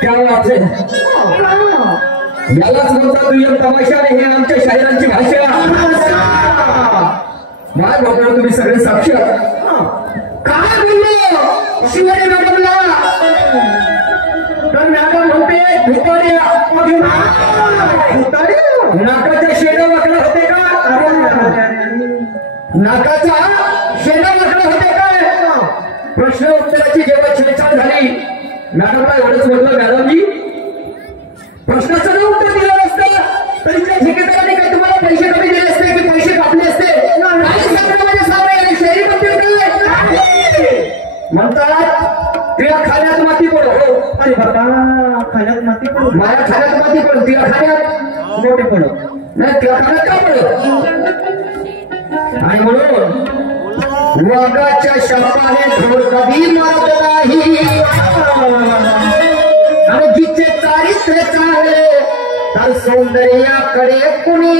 क्या बात है यालाच म्हणतात दुय्यम तमाशा हे आमच्या शाहिरांची भाषा माय बाबा तुम्ही सगळे साक्षी काय बोललो शिवाजी मॅडमला तर मॅडम होते नाकाच्या शेडा वाकडा होते का नाकाचा शेडा वाकडा होते काय प्रश्न उत्तराची जेव्हा छेडछाड झाली मॅडमला एवढंच म्हटलं मॅडमजी प्रश्नाचं न उत्तर दिलं असतं तरी त्या ठेकेदाराने काही तुम्हाला पैसे कमी दिले असते की पैसे कापले असते शहरी मंत्री म्हणतात तिला खाण्यात माती पडो अरे बाबा खाण्यात माती पडो माझ्या खाण्यात माती पडो तिला खाण्यात मोठे पडो नाही तिला खाण्यात का पडो आणि म्हणून वाघाच्या शापाने धोर कधी मारत नाही आणि जिचे चारित्र्य चांगले तर सौंदर्याकडे कुणी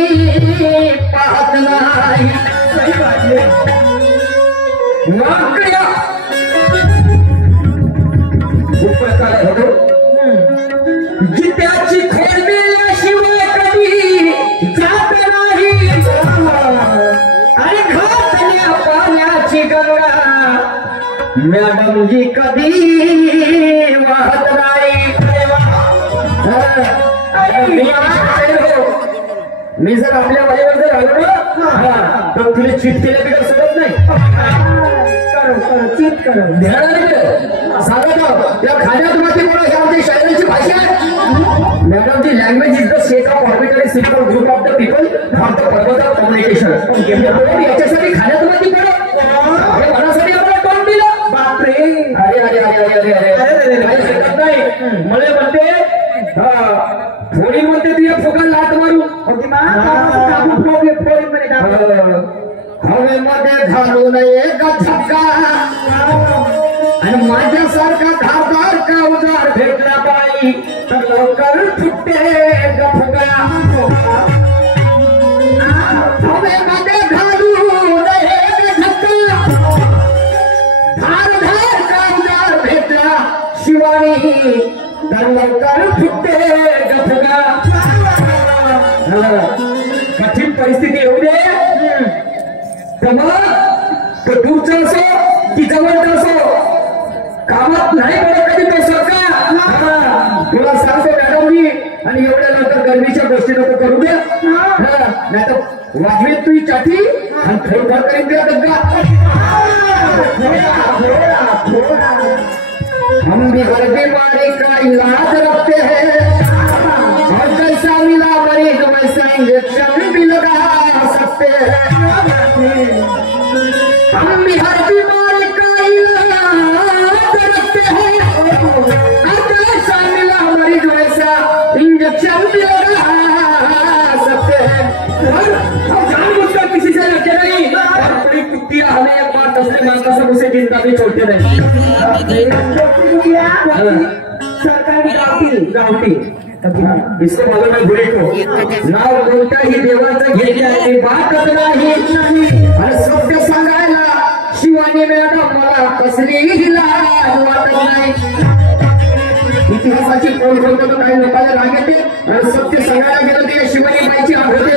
पाहत नाही वाकड्या उपकार होतो जित्याची खोड दिल्याशिवाय कधी जात नाही आणि घातल्या पाण्याची गंगा मॅडमजी कधी वाहत नाही मी जर आपल्या वाजेवर जर आलो ना तर तुला चीट केल्या बिगर सोडत नाही चीट कर ध्यानाने सांगत त्या खाण्यात माती बोला ही आमच्या शायरांची भाषा आहे मॅडमची language is the shake of arbitrary simple group of the people from the purpose of communication याच्यासाठी खाण्यात माती बोला हे मनासाठी आम्हाला टोन दिलं बापरे अरे अरे अरे अरे अरे काही शकत नाही मला म्हणते थोडी म्हणते तू एक फुगा लाट मारू हवेमध्ये घालू नये झटका आणि माझ्यासारखा धारदार का उजार भेटला बाई तर लवकर फुटते फुगा हवेमध्ये घालू नये झटका धारदार का उजार भेटला शिवानी तर लवकर फुटते फुगा कठीण परिस्थिती येऊ दे तर मग तो दूरचा असो की जवळचा असो कामात नाही पडत कधी तो सरकार तुला सांगतो मॅडमजी आणि एवढ्या नंतर गरमीच्या गोष्टी नको करू दे नाही तर वाजवेत तुझी चाटी आणि थोडंफार करीन द्या दग्गा हम भी हर बीमारी का इलाज रखते हैं और जैसा मिला मरीज वैसा इंजेक्शन भी लगा सकते हैं हम भी हर बीमारी का इलाज रखते हैं और जैसा मिला मरीज वैसा इंजेक्शन भी लगा सकते हैं और जानबूझकर किसी से लड़के नहीं और अपनी कुत्तियां हमें एक बार तस्लीम मांगता सब उसे जिंदा भी छोड़ते नहीं सरकारी गावठी इसको मालूम है बुरे को नाव कोणत्याही देवाचं घेतल्याची बातच नाही आणि सत्य सांगायला शिवानी मॅडम मला कसलीही लाज वाटत नाही इतिहासाची कोण बोलतो तर काही लोकांना राग येते आणि सत्य सांगायला गेलं ते शिवानी बाईची आघाते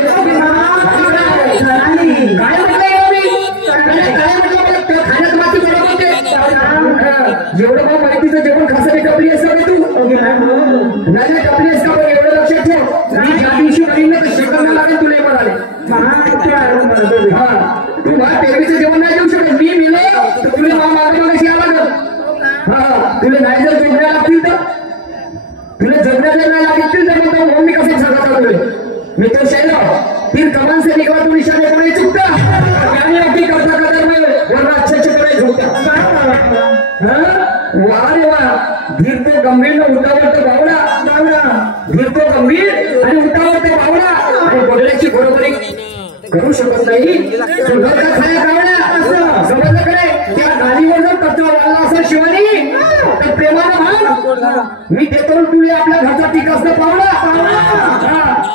काय म्हटलंय काय म्हटलं खाण्यात माती पडत होते जेवढं मग माहितीचं जेवण खासाने टपली असं तू नाही टपली असं पण एवढं लक्षात ठेव मी ज्या दिवशी म्हणीन ना तर शेकांना लागेल तुला म्हणाले तू मला पेरणीचं जेवण नाही देऊ शकत मी मिळलं तर तुला मागे मागाशी आला ना तुला नाही जर जोडण्या लागतील तर तुला जगण्या जर नाही लागतील तर मग मी कसं जगत तुला मी तो शैला फिर कमान से निकला तू निशाने को नहीं चुकता यानी अभी करता कदर में वरना अच्छे अच्छे को नहीं झुकता वाह रे वाह धीर तो गंभीर न उठावर तो बावडा धीर तो गंभीर आणि उठावर तो बावडा आणि बोलण्याची बरोबरी करू शकत नाही सुंदर का खाया कावडा समजलं करे त्या गाडीवर जर तत्व वाढला असेल शिवानी तर प्रेमानं म्हण मी देतो तुला आपल्या घरचा टिकासनं पावडा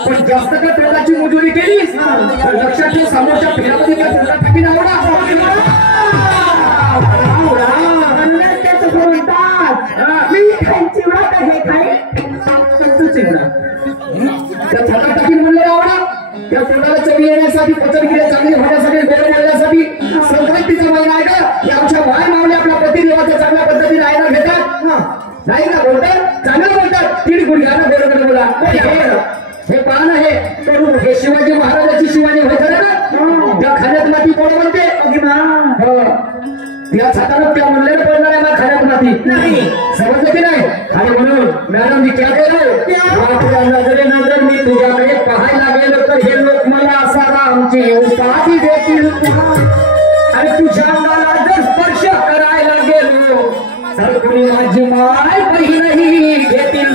पण जास्त का तोंडाची मजुरी केलीस तर लक्षात ठेव समोरच्या फेऱ्यामध्ये काय तोंडात टाकीन आवडा त्या छातात टाकीन म्हणलं आवडा त्या तोंडाला चवी येण्यासाठी पचनक्रिया चांगली होण्यासाठी गोड बोलण्यासाठी संक्रांतीचा महिना आहे का की आमच्या माय मावले आपल्या पतिदेवाचा चांगल्या पद्धतीने आयना घेतात नाही का बोलतात चांगलं बोलतात तीड गुडघ्यानं गोड बोला हे पहा ना हे शिवाजी महाराजाची शिवाजी व्हायचं ना त्या खाण्यात माती कोण म्हणते त्या छातानं त्या म्हणलेलं पडणार आहे ना खाण्यात माती नाही समजलं की नाही आणि म्हणून मॅडम जी क्या आपल्या नजरे नजर मी तुझ्याकडे पाहायला गेलो तर हे लोक मला असा रामची उपाधी देतील आणि तुझ्या अंगाला जर स्पर्श करायला गेलो तर कुणी माझी माय बहीणही घेतील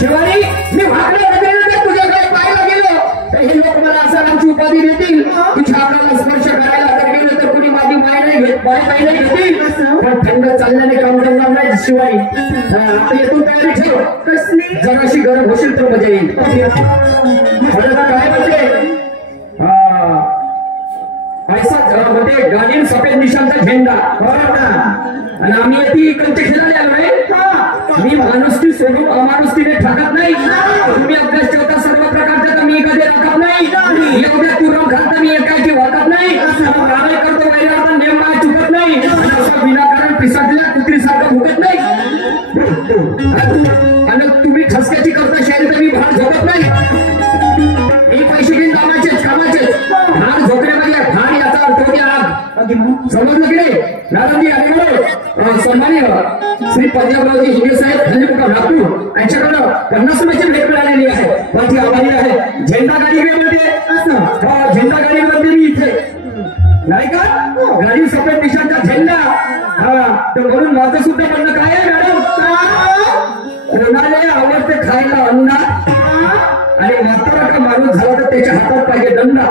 शिवाजी मी भाकऱ्या नजरेनं तुझ्याकडे पाहायला गेलो तर हे लोक मला असा रामची उपाधी देतील तुझ्या अंगाला स्पर्श करायला तर गेलो तर कुणी माझी माय नाही घेत माय पाहिजे घेतील पण थंड चालल्याने काम करणार नाही शिवाजी आता येथून तयारी ठेव कसली जराशी गरम होशील तर मजा येईल काय म्हणते ऐसा म्हणजे गालीन सफेद निशांचा झेंडा आणि आम्ही ती कंचे खेळायला आलोय मी माणुसकी सोडून अमानुसकीने ठाकत नाही तुम्ही अभ्यास ठेवता सर्व प्रकारचा तर मी कधी राखत नाही एवढ्या तुरम घालता मी एकाची वाटत नाही रामाय करतो वैराचा नेम मला चुकत नाही असं विनाकारण पिसाटल्या कुत्रीसारखं भुकत नाही आणि तुम्ही ठसक्याची करता शायरी तर मी भार झोपत नाही मी पैसे घेऊन कामाचेच भार झोपण्यामध्ये भार याचा अर्थ होती आग समजलं की नाही दादाजी आणि सन्मान्य श्री पंजाबरावजी हिंगे साहेब हल्लीमुख नागपूर यांच्याकडं 50 रुपयाची भेट मिळालेली आहे पण ती आभारी आहे झेंडा गाडी म्हणते झेंडा गाडी म्हणते मी इथे नाही का गाडी सफेद निशांचा झेंडा तर म्हणून माझं सुद्धा म्हणणं काय आहे मॅडम कोणाला आवडते खायला अन्ना आणि म्हातारा का माणूस झाला तर त्याच्या हातात पाहिजे दंडा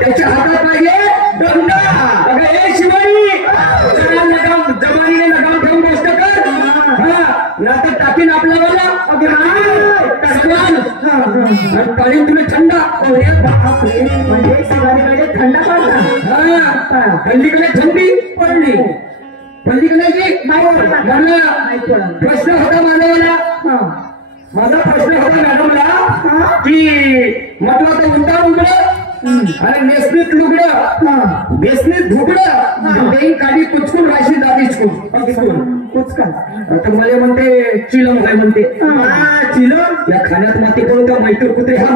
त्याच्या हातात पाहिजे दंडा अगं हे शिवाजी जमानीने लगाम ठेवून गोष्ट कर नातं टाकीन आपल्याला पाणी तुला थंड म्हणजे शिवाजीकडे थंड पडला हल्लीकडे थंडी पडली पल्लीकडे प्रश्न होता माझा प्रश्न होता मॅडमला की म्हटलं तर उंटा उघड आणि नेसनीत लुगडं बेसनीत धुगडं देईन काढी कुचकून राशी दादीच कुचकून तर मला म्हणते चिलम काय म्हणते चिलम या खाण्यात माती पडतो मैत्र कुत्रे हा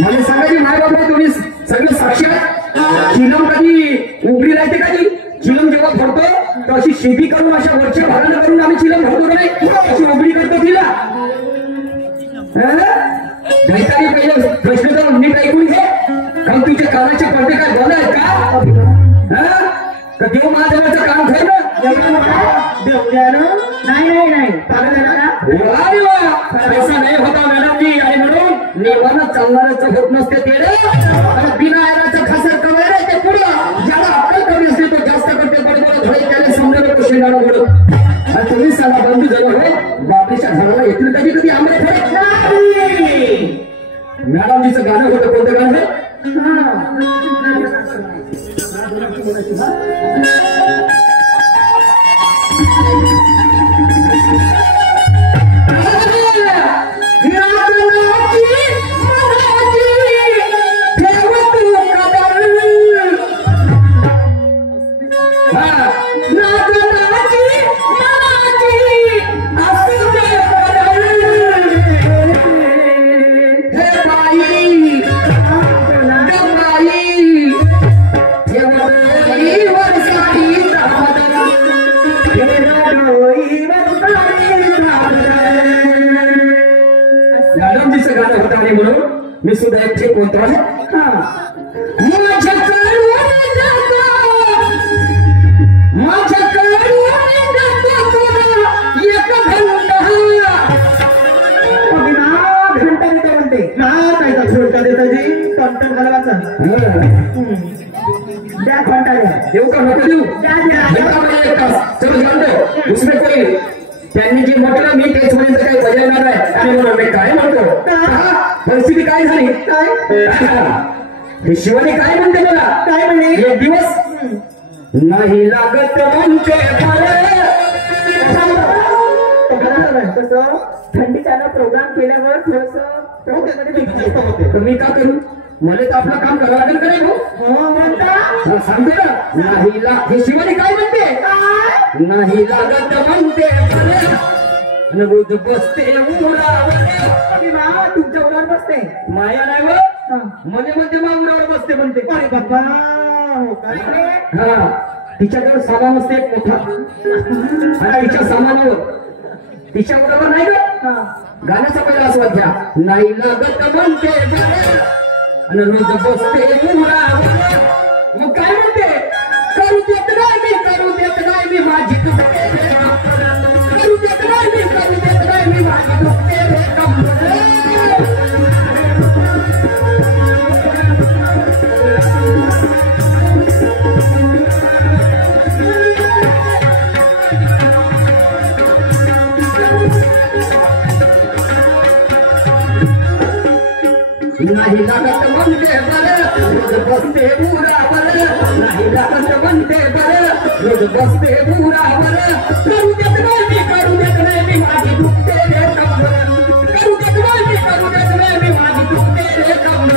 मला सांगायची माय बाबा तुम्ही सगळे साक्षात चिलम कधी उघडी राहते कधी चिलम जेव्हा भरतो तर अशी शेती करून अशा वरच्या भागानं करून आम्ही चिलम भरतो नाही अशी उघडी करतो तिला नाहीतरी पहिले प्रश्न तर नीट ऐकून घे कारण तुझ्या कानाचे पडदे काय झालं आहेत का देव महादेवाचं काम खरं नाही पैसा नाही होता मॅडमजी आणि म्हणून नेवानं चालणाऱ्याचं होत नसते ते आणि बिना आयराचं खासर कमायला ते पुढं ज्याला अक्कल कमी असते तो जास्त करते बरोबर धडे त्याने समजा नको शेंगाला बोलत आणि तुम्ही सांगा बंधू जण होय बापरीच्या घराला येतील कधी आंबे फरक नाही मॅडमजीचं गाणं होतं कोणतं गाणं मॅडमजीचं गाणं होतं आणि म्हणून मी सुद्धा एक ठेक बोलतो आहे देऊ का नको देऊ उसमें कोई त्यांनी जे म्हटलं मी तेच पर्यंत काही बजावणार आहे आणि म्हणून मी काय म्हणतो परिस्थिती काय झाली हे शिवानी काय म्हणते मला काय म्हणे एक दिवस नाही लागत म्हणते अगं थंडीच्यानं प्रोग्राम केल्यावर थोडस मी का करू मला तर आपलं काम करावं लागेल का नाही भाऊ म्हणता सांगतो ना नाही हे शिवानी काय म्हणते नाही लागत म्हणते रोज बसते तुमच्या उरावर बसते माया नाही व मध्ये मध्ये मागुरावर बसते म्हणते अरे बाबा हो काय हा तिच्याकडे सामान असते एक मोठा आणि तिच्या सामानावर तिच्या बरोबर नाही ग गाण्याचा पहिला आस्वाद घ्या नाही लागत म्हणते आणि रोज बसते मग काय म्हणते करू देत नाही मी करू देत नाही मी माझी दुखते करू देत नाही मी करू देत नाही मी माझी दुखते नाही लागत म्हणते बरं रोज बसते बुरावर नाही लागत म्हणते बरं रोज बसते बुरावर करू देत नाही मी करू देत नाही मी माझी दुखते रे कमर करू देत नाही मी करू देत नाही मी माझी दुखते रे कमर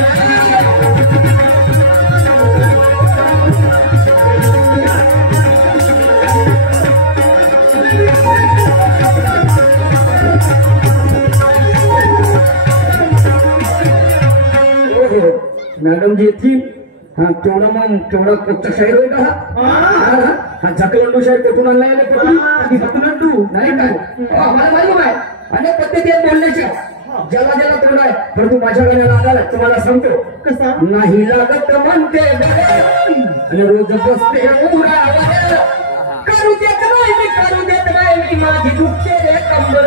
मॅडम जी येतील हा केवढा मग केवढा कोणता शाहीर होईल का हा झकलंडू शाहीर कुठून आणलाय झकलंडू नाही काय मला मालूम आहे अनेक पद्धती आहेत बोलण्याच्या ज्याला ज्याला तोंड आहे परंतु माझ्या गाण्याला आला तुम्हाला सांगतो कसा नाही लागत म्हणते आणि रोज बसते करू देत नाही मी करू देत नाही मी माझी दुखते रे कंबर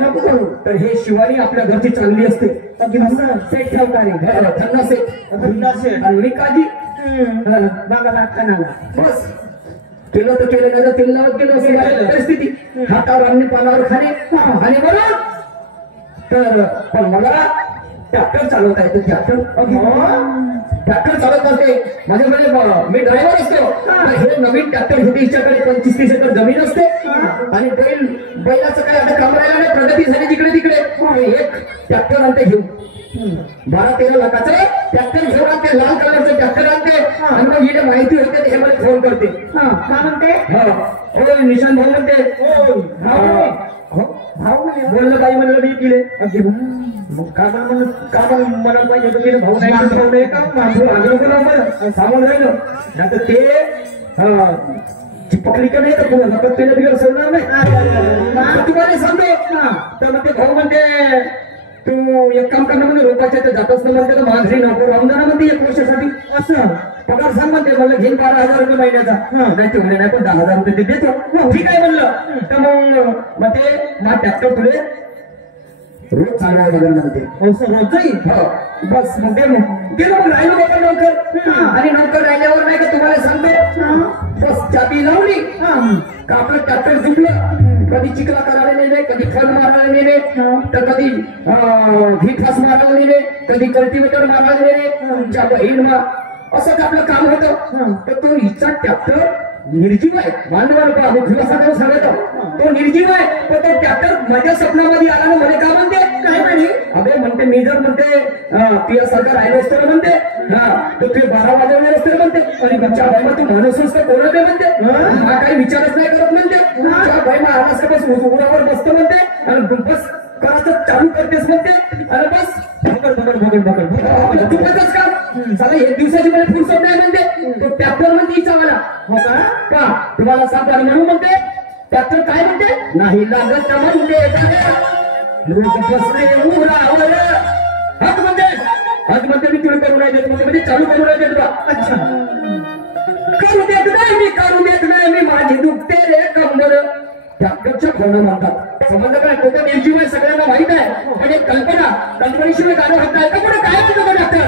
नको करू तर हे शिवानी आपल्या घरची चांगली असते सेट ठेवणारे थंडा सेट आणि मी काजी बागा नाटकानाला बस केलं तर केलं नाही तर तेल लावत गेलो असे परिस्थिती हातावर आणि पानावर खाणे आणि म्हणून तर पण मला ट्रॅक्टर चालवता येतो ट्रॅक्टर चालवत असते माझ्याकडे मी ड्रायव्हर असतो हे नवीन ट्रॅक्टर घेते हिच्याकडे 25-30 एकर जमीन असते आणि बैलाचं काय आता काम राहिलं नाही प्रगती झाली तिकडे तिकडे एक ट्रॅक्टर आणते घेऊन 12-13 लाखाचं ट्रॅक्टर घेऊन आणते लाल कलरचं ट्रॅक्टर आणते आणि मग हिला माहिती होते हे मला फोन करते काय म्हणते निशांत भाऊ म्हणते बोललं काही म्हणलं मी केले का मला पाहिजे तुम्ही भाऊ नाही का सामान राहिलं नाही तर ते पकडी का नाही तर तुम्हाला नकद बिगर सोडणार नाही तुम्हाला सांगतो तर मग ते भाऊ म्हणते तू एक काम करणार म्हणजे रोपाच्या तर जातच ना म्हणते माझे नको राहून जाणार म्हणते 1 वर्षासाठी असं पगार सांग म्हणते मला घेईन 12,000 रुपये महिन्याचा नाही तेवढे नाही पण 10,000 रुपये ते देतो ठीक आहे म्हणलं तर मग ते ना ट्रॅक्टर तुले रोज चालवावं लागेल म्हणते रोजही बस मग गेलो मग राहिलो बाबा नोकर आणि नोकर राहिल्यावर नाही का तुम्हाला सांगतो बस चाबी लावली का आपलं ट्रॅक्टर झुकलं कधी चिखला करायला नेले कधी फल मारायला नेले तर कधी व्ही फास मारायला नेले कधी कल्टिवेटर मारायला नेले ज्या बहीण असंच आपलं काम होतं तर तो हिचा ट्रॅक्टर निर्जीव आहे मानवाला पाहतो तुला सांगतो तो निर्जीव आहे पण तो ट्रॅक्टर माझ्या स्वप्नामध्ये आला ना मला का म्हणते काय म्हणे अबे म्हणते मी जर म्हणते तुझ्या सरकार राहिलं असतं म्हणते तर तुझे 12 वाजवले असते म्हणते आणि बच्चा बाईमा तू माणूस असतं कोणा ते म्हणते हा काही विचारच नाही करत म्हणते तुझ्या बाईमा आलास का बस उरावर बसतो म्हणते आणि बस करायचं चालू करतेस म्हणते आणि बस तू कसंच का चला 1 दिवसाची मला फुरसत नाही म्हणते तो ट्रॅक्टर म्हणते हिचा मला हो का तुम्हाला सांगतो आणि म्हणून म्हणते ट्रॅक्टर काय म्हणते नाही लागत म्हणते रोज बसले उरावर हात म्हणते मी तिकडे करू नाही देत म्हणजे चालू करू नाही देत बा अच्छा करू देत नाही मी करू देत नाही मी माझी दुखते रे कंबर ट्रॅक्टरच्या खोणं म्हणतात समजलं काय तो तर निर्जीव आहे सगळ्यांना माहित आहे पण एक कल्पनेशिवाय गाणं होत नाही तर पुढे काय म्हणतो डॉक्टर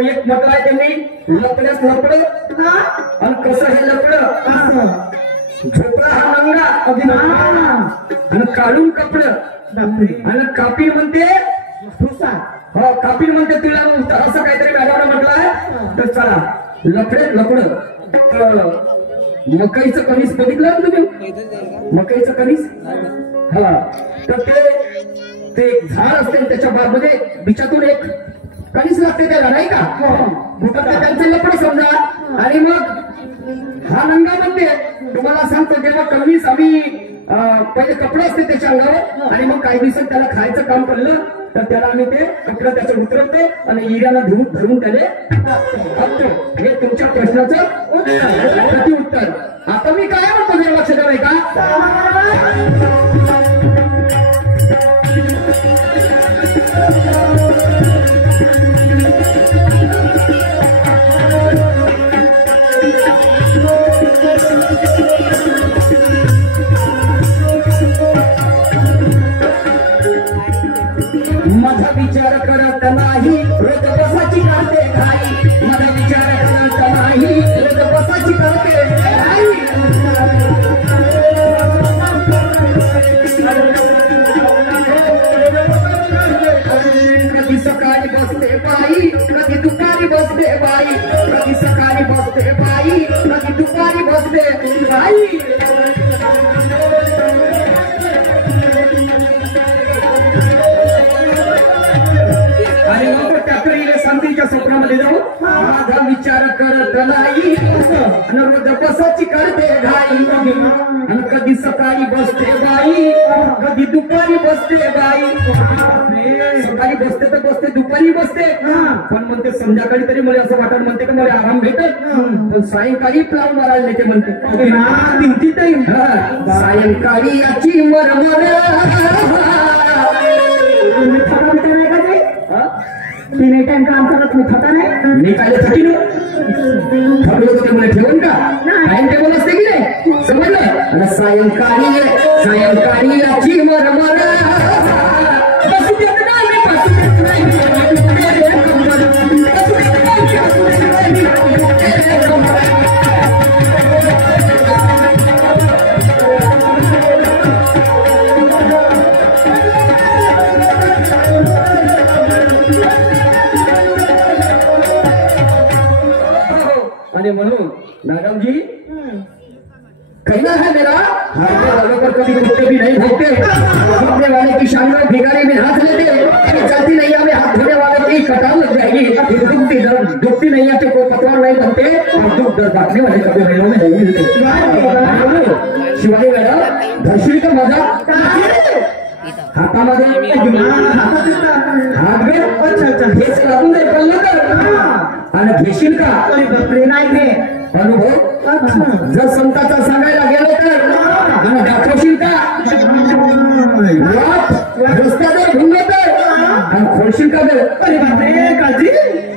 एक मत आहे त्यांनी लपड्यास लपड आणि कसं हे लपड झोपला हा नंगा आणि काढून कपडं आणि कापील म्हणते हो कापील म्हणते तुला असं काहीतरी मॅडमने म्हटलंय तर चला लपड मकईचं कणीस बघितलं ना तुम्ही मकईचं कणीस हा तर ते एक झाड असते त्याच्या बागमध्ये बिचातून एक कणीस लागते त्याला नाही का त्यांचं लपड समजा आणि मग हा नंगा म्हणते तुम्हाला सांगतो जेव्हा कणीस आम्ही पहिले कपडे असते त्याच्या अंगावर आणि मग काही दिवसात त्याला खायचं काम करलं तर त्याला आम्ही ते कपडे त्याचं उतरवतो आणि इऱ्याला धरून त्याने खातो हे तुमच्या प्रश्नाचं प्रति उत्तर आता मी काय म्हणतो जर लक्ष द्यावं का माझा विचार करत नाही रोज बसाची करते घाई माझा विचार करत नाही रोज बसाची करते घाई कधी सकाळी बसते बाई कधी दुपारी बसते बाई कधी सकाळी बसते बाई कधी दुपारी बसते बाई शांतीच्या स्वप्नामध्ये जाऊ माझा विचार करत नाही रोज बसाची करते घाई आणि कधी सकाळी बसते बाई कधी दुपारी बसते बाई सकाळी बसते तर बसते दुपारी बसते पण म्हणते संध्याकाळी तरी मला असं वाटत म्हणते की मला आराम भेटत पण सायंकाळी प्लाव मारायला नेते म्हणते सायंकाळी याची मरमर तीन टाइम काम करत मी थका नाही मी काय थकीन थकलो तर मला ठेवून का टाइम टेबल असते की नाही समजलं सायंकाळी याची मरमर बसू देत नाही बसू देत नाही आणि म्हणून मैडम जी कहना है मेरा पर कभी भूखे भी नहीं भूखते भूखने वाले की शान में भिखारी में हाथ लेते चलती नैया में हाथ धोने वाले की कटार लग जाएगी दुखती नैया के कोई पतवार नहीं बनते और दुख दर्द बांटने वाले कभी मेलों में नहीं मिलते शिवाजी मैडम धर्षणी का मजा हातामध्ये हात घे हेच लागून दे कळलं तर आणि घेशील का नाही अनुभव जर संताचा सांगायला गेलो तर आणि दाखवशील का रस्त्यावर ढुंगले तर आणि खोलशील का काळजी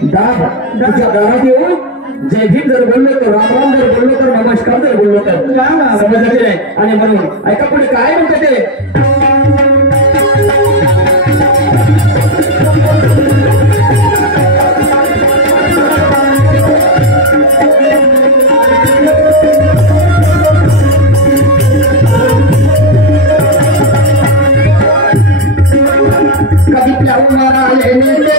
दाब तुझ्या दारात येऊन जय भीम जर बोललो तर राम राम जर बोललो तर नमस्कार जर बोललो तर समजलं नाही आणि म्हणून ऐका पुढे काय म्हणते ते कभी प्याऊ मारा लेने दे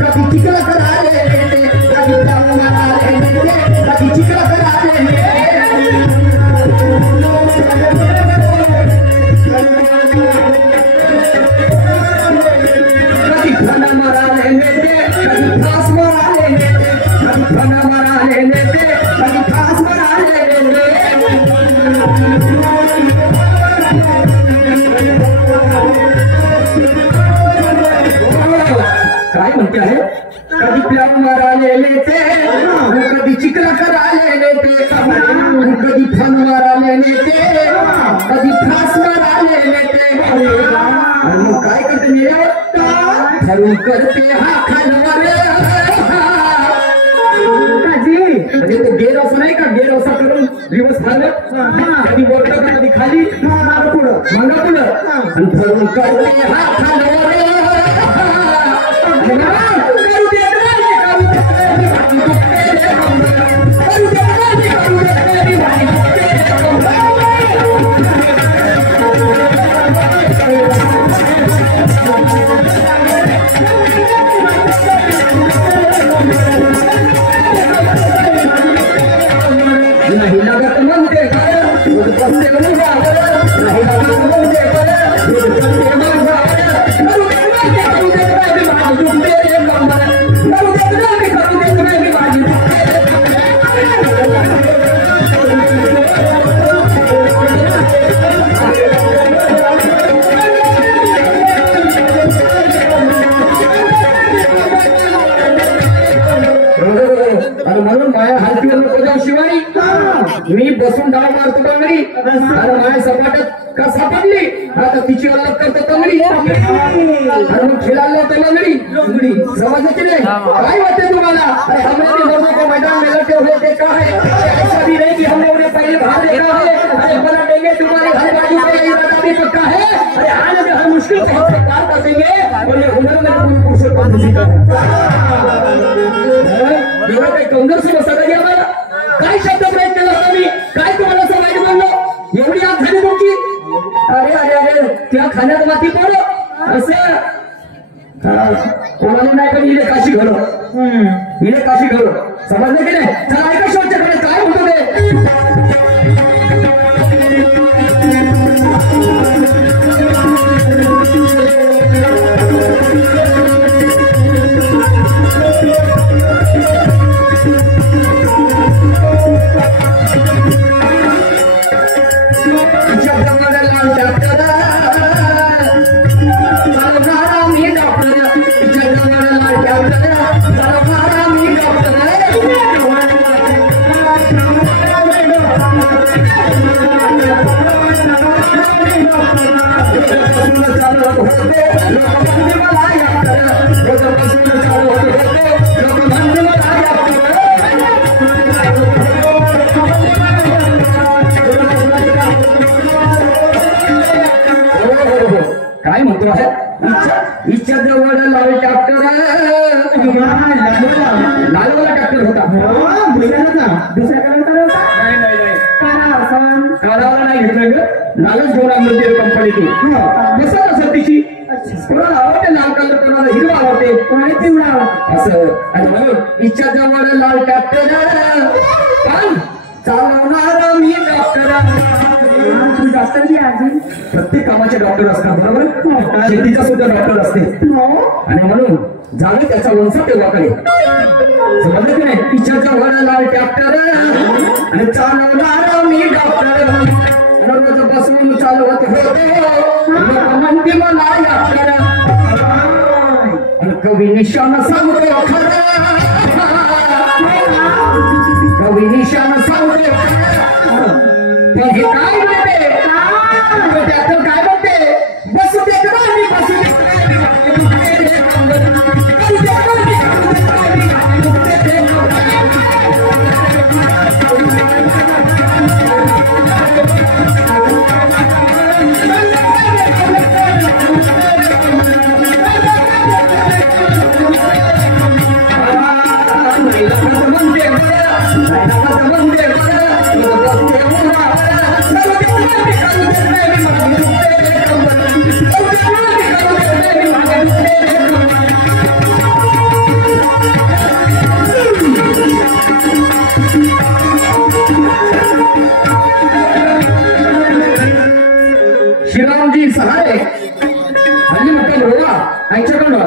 कभी चिकला करा लेने दे कभी प्याऊ मारा लेने दे कभी चिकला करा लेने कभी खाना मारा लेने दे कभी घास मारा लेने दे कभी खाना मारा लेने दे कभी घास मारा लेने दे काय म्हणते आहे कधी प्लाव मारा लेते कधी चिकला करा लेते कधी फन मारा लेते कधी फास मारा लेते मग काय करते मी ठरून करते हा खानवर म्हणजे तो गेर असं नाही का गेर असा करून दिवस खाल्लं कधी वरतं कधी खाली मागं पुढं आणि ठरून करते हा खानवर नाही लागत म्हणते खरं, दूध पसते मुंग्यावर, नाही लागत म्हणते खरं, दूध पसते मुंग्यावर. करू देत नाही माझी दुखते रे कंबर, करू देत नाही माझी दुखते रे आणि म्हणून माया हालतीवर नको जाऊ शिवानी. मी बसून डाव मारतो तंगडी आणि माया सपाटात का सापडली आता तिची अलग करतो तंगडी आणि मग खेळायला तर लंगडी समजायची नाही. काय वाटते तुम्हाला? अरे हमने लोगों को मैदान में लड़ते हुए देखा है, ऐसा भी नहीं कि हमने उन्हें पहले बाहर देखा है. अरे बना देंगे तुम्हारे हर बाजू का इरादा भी पक्का है. अरे आज अगर हम मुश्किल से पार कर देंगे और ये हुनर में कोई पुरुष को जीता है. काही कंगर्स बसता घ्या मला. काय शब्द प्रयोग केला होता मी? काय तुम्हाला असं वाईट बोललो? एवढी आग झाली तुमची? अरे अरे अरे त्या खाण्यात माती पडलो असं कोणाला नाही पण इले काशी घरो, इले काशी घरो. समजलं की नाही? चला ऐका शेवटच्याकडे काय होतं ते. काय म्हणतो आहे? इच्छा जवळ लाल ट्रॅक्टर, लालवाला ट्रॅक्टर होता. दुसऱ्या कालावाला नाही घेतलं ग, लालच घेऊन आणलं ते कंपनीतून. कसं असं तिची कोणाला आवडते लाल कलर, कोणाला हिरवा आवडते, कोणाला पिवळा असं. आणि म्हणून इच्छा जवळ लाल ट्रॅक्टर पण चालवणार मी डॉक्टर. डॉक्टर बी आजी प्रत्येक कामाचे डॉक्टर असतात बरोबर. शेतीचा सुद्धा डॉक्टर असते आणि म्हणून झालं त्याचा वंश तेव्हाकडे. समजलं की नाही? इच्छाच्या वर लाल ट्रॅक्टर आणि चालवणार मी डॉक्टर. रोज बसून चालवत होते म्हणते मला डॉक्टर. कवी निशान सांगतो खरं, कवी निशान सांगतो खरं. हे काय म्हणते? त्याचं काय म्हणते? बसू देत नाही, बसू देत श्रीरामजी सहारे हल्ली म्हटलं रोवा यांच्याकडून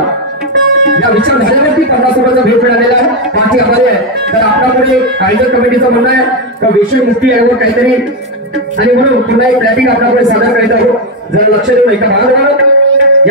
या विचार झाल्यावरती 50 रुपयाचा भेट मिळालेला आहे. पाठी आभारी आहे. तर आपल्याकडे आयोजक कमिटीचं म्हणणं आहे का विषय मुक्ती आहे व काहीतरी आणि म्हणून पुन्हा एक प्लॅटिंग आपल्याकडे सादर करायचं आहोत. जर लक्ष देऊन एका भागात